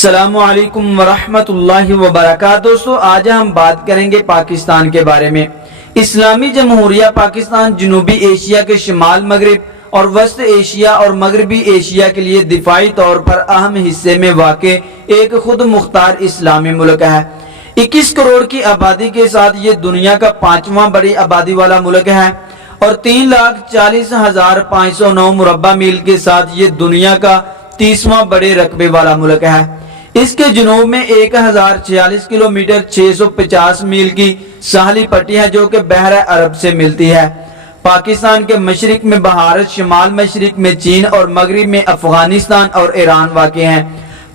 السلام علیکم ورحمۃ اللہ وبرکاتہ۔ دوستو آج ہم بات کریں گے پاکستان کے بارے میں۔ اسلامی جمہوریہ پاکستان جنوبی ایشیا کے شمال مغرب اور وسط ایشیا اور مغربی ایشیا کے لیے دفاعی طور پر اہم حصے میں واقع ایک خود مختار اسلامی ملک ہے۔ 21 کروڑ کی آبادی کے ساتھ یہ دنیا کا 5واں بڑی آبادی والا ملک ہے اور 3,40,509 مربع میل کے ساتھ یہ دنیا کا 30واں بڑے رقبے والا ملک ہے۔ اس کے جنوب میں 1046 کلومیٹر 650 میل کی ساحلی پٹی ہے جو کہ بحر عرب سے ملتی ہے۔ پاکستان کے مشرق میں بھارت، شمال مشرق میں چین اور مغرب میں افغانستان اور ایران واقع ہیں۔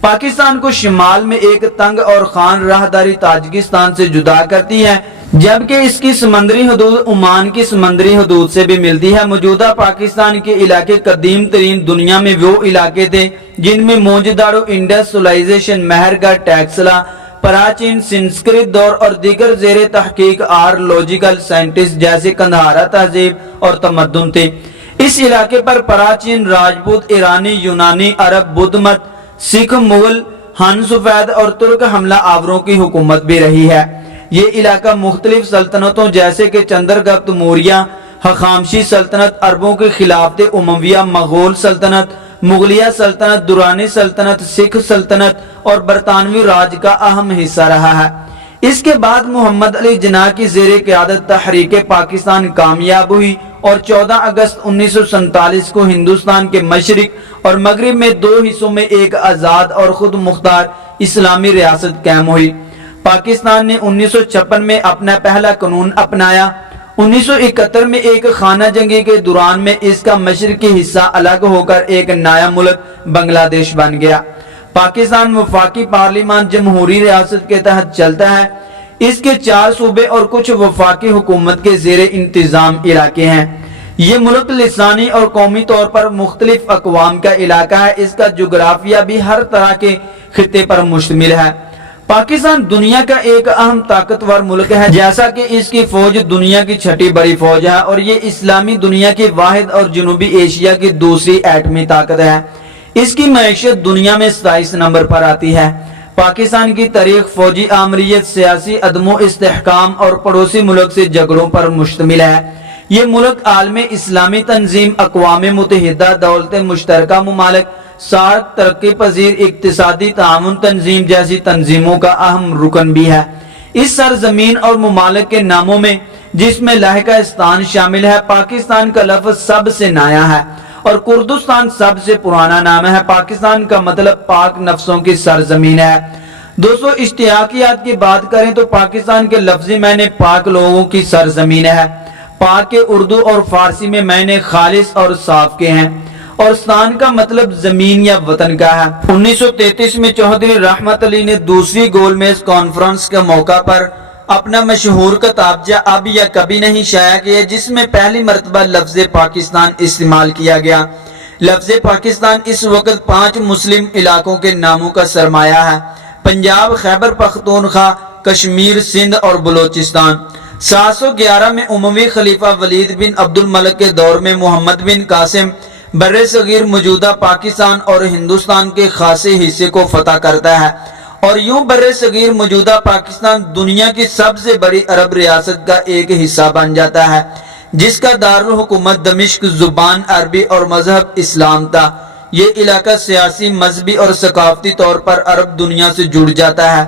پاکستان کو شمال میں ایک تنگ اور خان راہداری تاجکستان سے جدا کرتی ہے جبکہ اس کی سمندری حدود عمان کی سمندری حدود سے بھی ملتی ہے۔ موجودہ پاکستان کے علاقے قدیم ترین دنیا میں وہ علاقے تھے جن میں موجودارو انڈس سولائزیشن، مہرگڑھ، ٹیکسلا، پراچین سنسکرت دور اور دیگر زیر تحقیق آرلوجیکل سائنٹسٹ جیسے قندھارا تہذیب اور تمدن تھے۔ اس علاقے پر پراچین راجپوت، ایرانی، یونانی، عرب، بدھ مت، سکھ، مغل، ہن سفید اور ترک حملہ آوروں کی حکومت بھی رہی ہے۔ یہ علاقہ مختلف سلطنتوں جیسے کہ چندرگپت موریہ، ہخامشی سلطنت، عربوں کے خلافت امویہ، مغول سلطنت، مغلیہ سلطنت، درانی سلطنت، سکھ سلطنت اور برطانوی راج کا اہم حصہ رہا ہے۔ اس کے بعد محمد علی جناح کی زیر قیادت تحریک پاکستان کامیاب ہوئی اور 14 اگست 1947 کو ہندوستان کے مشرق اور مغرب میں دو حصوں میں ایک آزاد اور خود مختار اسلامی ریاست قائم ہوئی۔ پاکستان نے 1956 میں اپنا پہلا قانون اپنایا۔ 1971 میں ایک خانہ جنگی کے دوران میں اس کا مشرقی حصہ الگ ہو کر ایک نیا ملک بنگلہ دیش بن گیا۔ پاکستان وفاقی پارلیمان جمہوری ریاست کے تحت چلتا ہے۔ اس کے 4 صوبے اور کچھ وفاقی حکومت کے زیر انتظام علاقے ہیں۔ یہ ملک لسانی اور قومی طور پر مختلف اقوام کا علاقہ ہے۔ اس کا جغرافیہ بھی ہر طرح کے خطے پر مشتمل ہے۔ پاکستان دنیا کا ایک اہم طاقتور ملک ہے جیسا کہ اس کی فوج دنیا کی 6ٹھی بڑی فوج ہے اور یہ اسلامی دنیا کی واحد اور جنوبی ایشیا کی دوسری ایٹمی طاقت ہے۔ اس کی معیشت دنیا میں 27 نمبر پر آتی ہے۔ پاکستان کی تاریخ فوجی آمریت، سیاسی عدم و استحکام اور پڑوسی ملک سے جھگڑوں پر مشتمل ہے۔ یہ ملک عالم اسلامی تنظیم، اقوام متحدہ، دولت مشترکہ ممالک، سارک، ترقی پذیر اقتصادی تعاون تنظیم جیسی تنظیموں کا اہم رکن بھی ہے۔ اس سرزمین اور ممالک کے ناموں میں جس میں لاہقستان شامل ہے، پاکستان کا لفظ سب سے نیا ہے اور کردستان سب سے پرانا نام ہے۔ پاکستان کا مطلب پاک نفسوں کی سرزمین ہے۔ دوستو اشتیاقیات کی بات کریں تو پاکستان کے لفظی معنی پاک لوگوں کی سرزمین ہے۔ پاک کے اردو اور فارسی میں معنی خالص اور صاف کے ہیں اور ستان کا مطلب زمین یا وطن کا ہے۔ 1933 میں چوہدری رحمت علی نے دوسری گول میز کانفرنس کے موقع پر اپنا مشہور کتابچہ اب یا کبھی نہیں شائع کیا جس میں پہلی مرتبہ لفظ پاکستان استعمال کیا گیا۔ لفظ پاکستان اس وقت 5 مسلم علاقوں کے ناموں کا سرمایہ ہے: پنجاب، خیبر پختونخوا، کشمیر، سندھ اور بلوچستان۔ 711 میں اموی خلیفہ ولید بن عبد الملک کے دور میں محمد بن قاسم بر صغیر موجودہ پاکستان اور ہندوستان کے خاصے حصے کو فتح کرتا ہے اور یوں بر صغیر موجودہ پاکستان دنیا کی سب سے بڑی عرب ریاست کا ایک حصہ بن جاتا ہے جس کا دارالحکومت دمشق، زبان عربی اور مذہب اسلام تھا۔ یہ علاقہ سیاسی، مذہبی اور ثقافتی طور پر عرب دنیا سے جڑ جاتا ہے۔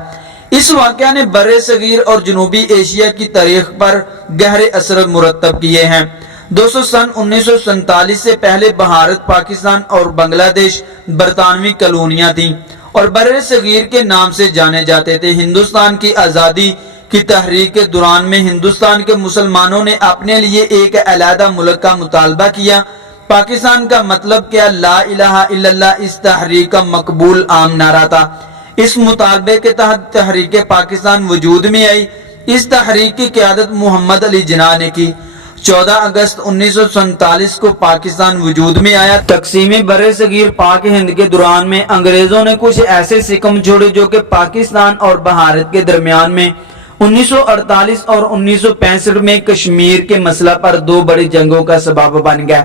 اس واقعہ نے بر صغیر اور جنوبی ایشیا کی تاریخ پر گہرے اثر مرتب کیے ہیں۔ دوستو سن 1947 سے پہلے بھارت، پاکستان اور بنگلہ دیش برطانوی کالونیاں تھیں اور بر صغیر کے نام سے جانے جاتے تھے۔ ہندوستان کی آزادی کی تحریک کے دوران میں ہندوستان کے مسلمانوں نے اپنے لیے ایک علیحدہ ملک کا مطالبہ کیا۔ پاکستان کا مطلب کیا؟ لا الہ الا اللہ اس تحریک کا مقبول عام نعرہ تھا۔ اس مطالبے کے تحت تحریک پاکستان وجود میں آئی۔ اس تحریک کی قیادت محمد علی جناح نے کی۔ 14 اگست 1947 کو پاکستان وجود میں آیا۔ تقسیم بر صغیر پاک ہند کے دوران میں انگریزوں نے کچھ ایسے سکم چھوڑے جو کہ پاکستان اور بھارت کے درمیان میں 1948 اور 1965 میں کشمیر کے مسئلہ پر 2 بڑی جنگوں کا سبب بن گیا۔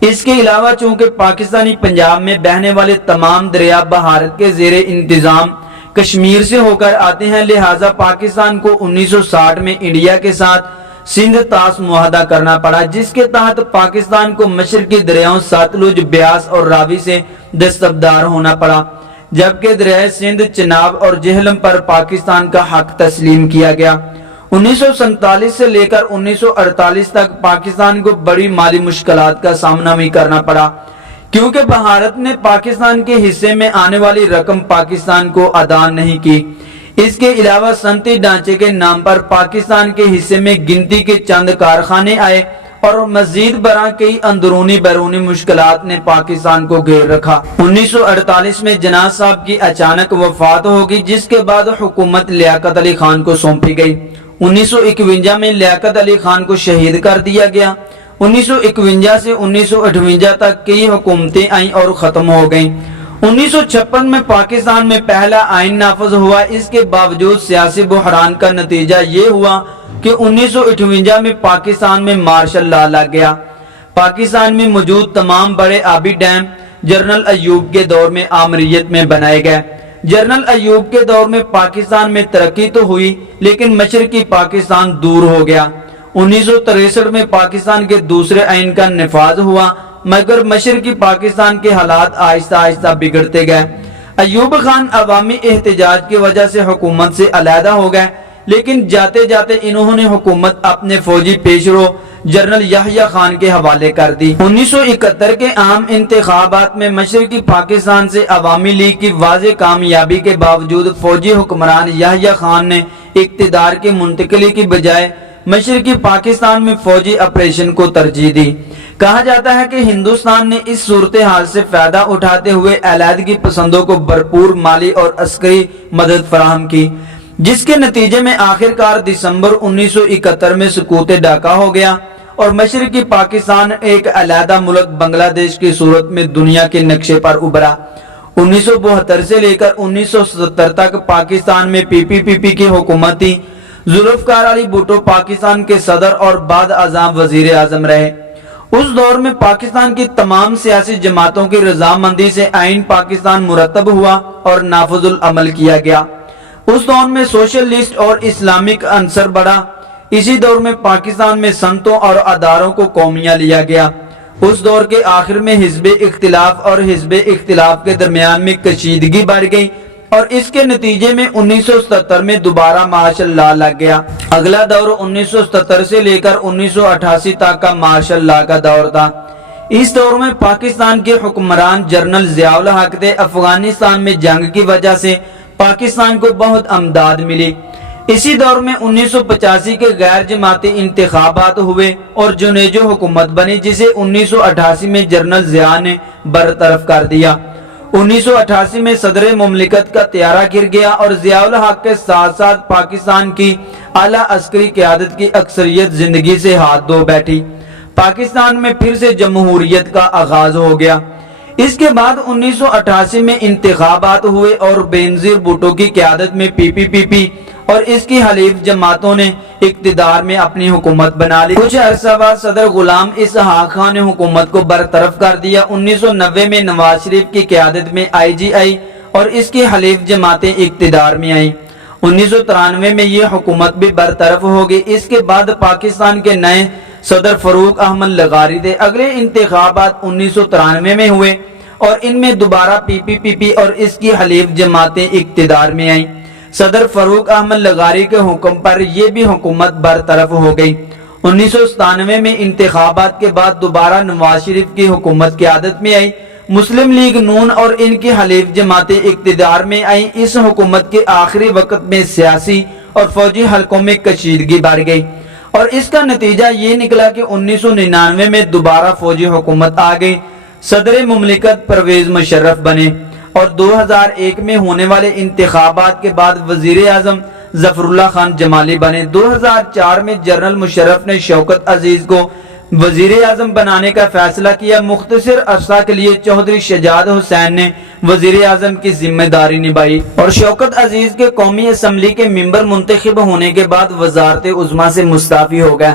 اس کے علاوہ چونکہ پاکستانی پنجاب میں بہنے والے تمام دریا بھارت کے زیر انتظام کشمیر سے ہو کر آتے ہیں، لہٰذا پاکستان کو 1960 میں انڈیا کے ساتھ سندھ طاس معاہدہ کرنا پڑا، جس کے تحت پاکستان کو مشرقی دریاؤں ساتلج، بیاس اور راوی سے دستبردار ہونا پڑا، جبکہ دریائے سندھ، چناب اور جہلم پر پاکستان کا حق تسلیم کیا گیا۔ 1947 سے لے کر 1948 تک پاکستان کو بڑی مالی مشکلات کا سامنا بھی کرنا پڑا، کیونکہ بھارت نے پاکستان کے حصے میں آنے والی رقم پاکستان کو ادا نہیں کی۔ اس کے علاوہ صنعتی ڈھانچے کے نام پر پاکستان کے حصے میں گنتی کے چند کارخانے آئے اور مزید برآں کئی اندرونی بیرونی مشکلات نے پاکستان کو گھیر رکھا۔ 1948 میں جناح صاحب کی اچانک وفات ہوگی، جس کے بعد حکومت لیاقت علی خان کو سونپی گئی۔ 1951 میں لیاقت علی خان کو شہید کر دیا گیا۔ 1951 سے 1958 تک کئی حکومتیں آئیں اور ختم ہو گئیں۔ 1956 میں پاکستان میں پہلا آئین نافذ ہوا۔ اس کے باوجود سیاسی بحران کا نتیجہ یہ ہوا کہ 1958 میں پاکستان میں مارشل لا لگ گیا۔ پاکستان میں موجود تمام بڑے آبی ڈیم جنرل ایوب کے دور میں آمریت میں بنائے گئے۔ جنرل ایوب کے دور میں پاکستان میں ترقی تو ہوئی، لیکن مشرقی پاکستان دور ہو گیا۔ 1963 میں پاکستان کے دوسرے آئین کا نفاذ ہوا، مگر مشرقی پاکستان کے حالات آہستہ آہستہ بگڑتے گئے۔ ایوب خان عوامی احتجاج کی وجہ سے حکومت سے علیحدہ ہو گئے، لیکن جاتے جاتے انہوں نے حکومت اپنے فوجی پیشرو جنرل یحییٰ خان کے حوالے کر دی۔ 1971 کے عام انتخابات میں مشرقی پاکستان سے عوامی لیگ کی واضح کامیابی کے باوجود فوجی حکمران یحییٰ خان نے اقتدار کی منتقلی کی بجائے مشرقی پاکستان میں فوجی آپریشن کو ترجیح دی۔ کہا جاتا ہے کہ ہندوستان نے اس صورتحال سے فائدہ اٹھاتے ہوئے علیحدگی پسندوں کو بھرپور مالی اور عسکری مدد فراہم کی، جس کے نتیجے میں آخرکار دسمبر 1971 میں سقوط ڈھاکہ ہو گیا اور مشرقی پاکستان ایک علیحدہ ملک بنگلہ دیش کی صورت میں دنیا کے نقشے پر ابھرا۔ 1972 سے لے کر 1970 تک پاکستان میں پی پی پی کی حکومت تھی۔ ذوالفقار علی بھٹو پاکستان کے صدر اور بعد ازاں وزیر اعظم رہے۔ اس دور میں پاکستان کی تمام سیاسی جماعتوں کی رضامندی سے آئین پاکستان مرتب ہوا اور نافذ العمل کیا گیا۔ اس دور میں سوشلسٹ اور اسلامک عنصر بڑھا۔ اسی دور میں پاکستان میں سنتوں اور اداروں کو قومیہ لیا گیا۔ اس دور کے آخر میں حزب اختلاف اور حزب اختلاف کے درمیان میں کشیدگی بڑھ گئی اور اس کے نتیجے میں 1977 میں دوبارہ مارشل لا لگ گیا۔ اگلا دور 1977 سے لے کر 1988 تک کا مارشل لا کا دور تھا۔ اس دور میں پاکستان کے حکمران جنرل ضیاء الحق تھے۔ افغانستان میں جنگ کی وجہ سے پاکستان کو بہت امداد ملی۔ اسی دور میں 1985 کے غیر جماعتی انتخابات ہوئے اور جنیجو حکومت بنی، جسے 1988 میں جنرل ضیاء نے برطرف کر دیا۔ 1988 میں صدر مملکت کا طیارہ گر گیا اور ضیاء الحق کے ساتھ ساتھ پاکستان کی اعلیٰ عسکری قیادت کی اکثریت زندگی سے ہاتھ دھو بیٹھی۔ پاکستان میں پھر سے جمہوریت کا آغاز ہو گیا۔ اس کے بعد 1988 میں انتخابات ہوئے اور بینظیر بھٹو کی قیادت میں پی پی اور اس کی حلیف جماعتوں نے اقتدار میں اپنی حکومت بنا لی۔ کچھ عرصہ بعد صدر غلام اسحاق خان نے حکومت کو برطرف کر دیا۔ 1990 میں نواز شریف کی قیادت میں آئی جی آئی اور اس کی حلیف جماعتیں اقتدار میں آئیں۔ 1993 میں یہ حکومت بھی برطرف ہو گئی۔ اس کے بعد پاکستان کے نئے صدر فاروق احمد لغاری تھے۔ اگلے انتخابات 1993 میں ہوئے اور ان میں دوبارہ پی پی اور اس کی حلیف جماعتیں اقتدار میں آئیں۔ صدر فاروق احمد لغاری کے حکم پر یہ بھی حکومت برطرف ہو گئی۔ 1997 میں انتخابات کے بعد دوبارہ نواز شریف کی حکومت قیادت میں آئی۔ مسلم لیگ نون اور ان کی حلیف جماعتیں اقتدار میں آئیں۔ اس حکومت کے آخری وقت میں سیاسی اور فوجی حلقوں میں کشیدگی بڑھ گئی اور اس کا نتیجہ یہ نکلا کہ 1999 میں دوبارہ فوجی حکومت آ گئی۔ صدر مملکت پرویز مشرف بنے اور 2001 میں ہونے والے انتخابات کے بعد وزیر اعظم ظفر اللہ خان جمالی بنے۔ 2004 میں جنرل مشرف نے شوکت عزیز کو وزیر اعظم بنانے کا فیصلہ کیا۔ مختصر عرصہ کے لیے چودھری شہزاد حسین نے وزیر اعظم کی ذمہ داری نبھائی اور شوکت عزیز کے قومی اسمبلی کے ممبر منتخب ہونے کے بعد وزارت عظمیٰ سے مستعفی ہو گئے۔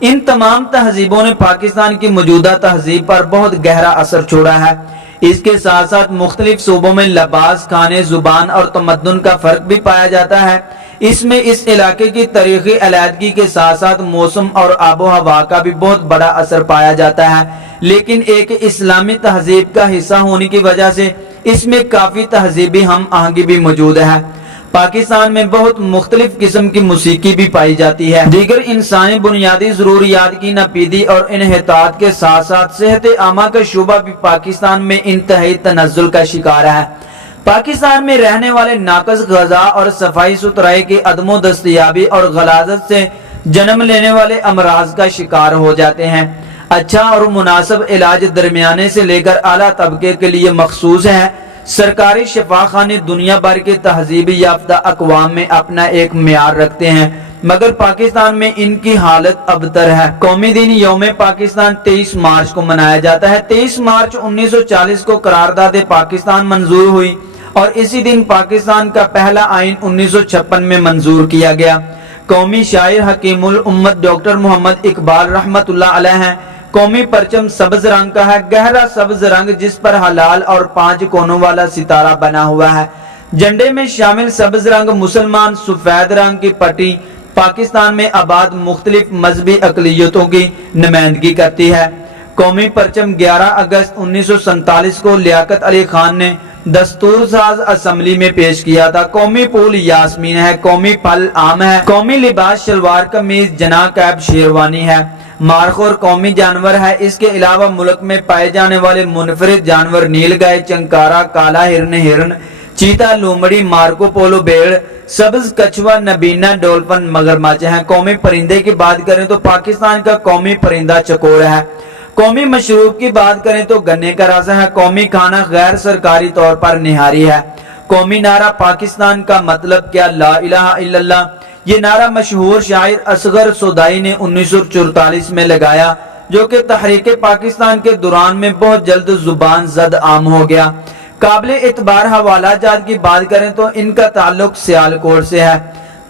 ان تمام تہذیبوں نے پاکستان کی موجودہ تہذیب پر بہت گہرا اثر چھوڑا ہے۔ اس کے ساتھ ساتھ مختلف صوبوں میں لباس، کھانے، زبان اور تمدن کا فرق بھی پایا جاتا ہے۔ اس میں اس علاقے کی تاریخی علیحدگی کے ساتھ ساتھ موسم اور آب و ہوا کا بھی بہت بڑا اثر پایا جاتا ہے، لیکن ایک اسلامی تہذیب کا حصہ ہونے کی وجہ سے اس میں کافی تہذیبی ہم آہنگی بھی موجود ہے۔ پاکستان میں بہت مختلف قسم کی موسیقی بھی پائی جاتی ہے۔ دیگر انسانی بنیادی ضروریات کی نپیدی اور انحطاط کے ساتھ ساتھ صحت عامہ کا شعبہ بھی پاکستان میں انتہائی تنزل کا شکار ہے۔ پاکستان میں رہنے والے ناقص غذا اور صفائی ستھرائی کی عدم و دستیابی اور غلاظت سے جنم لینے والے امراض کا شکار ہو جاتے ہیں۔ اچھا اور مناسب علاج درمیانے سے لے کر اعلیٰ طبقے کے لیے مخصوص ہے۔ سرکاری شفا خانے دنیا بھر کے تہذیبی یافتہ اقوام میں اپنا ایک معیار رکھتے ہیں، مگر پاکستان میں ان کی حالت ابتر ہے۔ قومی دن یوم پاکستان 23 مارچ کو منایا جاتا ہے۔ 23 مارچ 1940 کو قرارداد پاکستان منظور ہوئی اور اسی دن پاکستان کا پہلا آئین 1956 میں منظور کیا گیا۔ قومی شاعر حکیم الامت ڈاکٹر محمد اقبال رحمت اللہ علیہ ہیں۔ قومی پرچم سبز رنگ کا ہے، گہرا سبز رنگ جس پر ہلال اور 5 کونوں والا ستارہ بنا ہوا ہے۔ جھنڈے میں شامل سبز رنگ مسلمان سفید رنگ کی پٹی پاکستان میں آباد مختلف مذہبی اقلیتوں کی نمائندگی کرتی ہے۔ قومی پرچم 11 اگست 1947 کو لیاقت علی خان نے دستور ساز اسمبلی میں پیش کیا تھا۔ قومی پھول یاسمین ہے، قومی پھل آم ہے، قومی لباس شلوار قمیض جناح کیپ شیروانی ہے۔ مارخور قومی جانور ہے۔ اس کے علاوہ ملک میں پائے جانے والے منفرد جانور نیل گائے، چنکارا، کالا ہرن، چیتا، لومڑی، مارکو پولو بھیڑ، سبز کچھوا، نبینا، ڈولفن، مگرمچھ ہیں۔ قومی پرندے کی بات کریں تو پاکستان کا قومی پرندہ چکور ہے۔ قومی مشروب کی بات کریں تو گنے کا رس ہے۔ قومی کھانا غیر سرکاری طور پر نہاری ہے۔ قومی نعرہ پاکستان کا مطلب کیا، لا الہ الا اللہ۔ یہ نعرہ مشہور شاعر اصغر سودائی نے 1944 میں لگایا، جو کہ تحریک پاکستان کے دوران میں بہت جلد زبان زد عام ہو گیا۔ قابل اعتبار حوالہ جات کی بات کریں تو ان کا تعلق سیالکوٹ سے ہے۔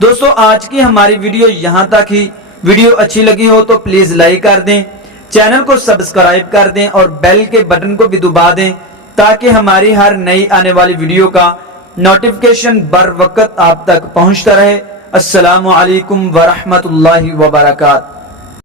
دوستو آج کی ہماری ویڈیو یہاں تک ہی۔ ویڈیو اچھی لگی ہو تو پلیز لائک کر دیں، چینل کو سبسکرائب کر دیں اور بیل کے بٹن کو بھی دبا دیں تاکہ ہماری ہر نئی آنے والی ویڈیو کا نوٹیفیکیشن بر وقت آپ تک پہنچتا رہے۔ السلام علیکم ورحمۃ اللہ وبرکاتہ۔